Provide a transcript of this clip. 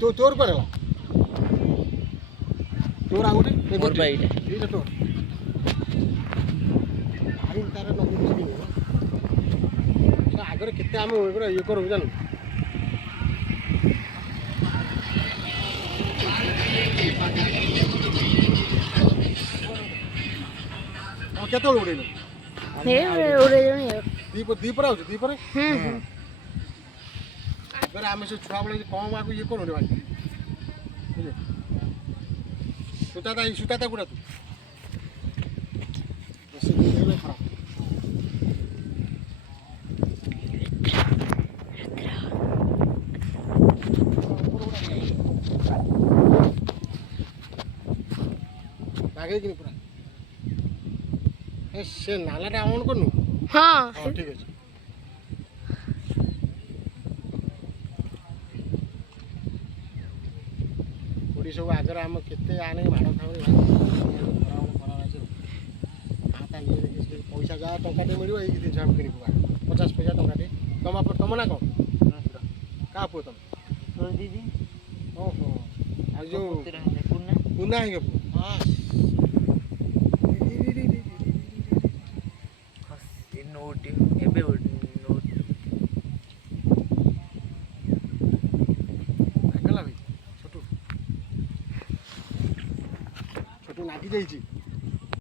तो तोर पड़ेगा तोर आउटे मोर बाइट ठीक है तोर आरी तार नंबर मुश्किल है आगर केते हम ओबरा ये करू जान और केते उड़ेलो हे उड़े जणी दीपर आउछ दीपर आगर हम से छुआ बळे कम आको ये करू रे भाई बुझे सुताता गुड़ा तू बस ये खराब लागे कि पूरा ए से नालाटा ऑन करनु हां हां ठीक है ओडी सब आगर हम केते आने भाड़ खाऊ रे आता ये पैसा जा टंकाटे मिलियो एई दिन हम किनि 50 पैसा टंकाटे तम ना कौन का पो तुम तो दीदी ओहो आ जो पुन्ना पुना है के हां नोट एबे नोट गला भाई छोटू छोटू नागी जाईची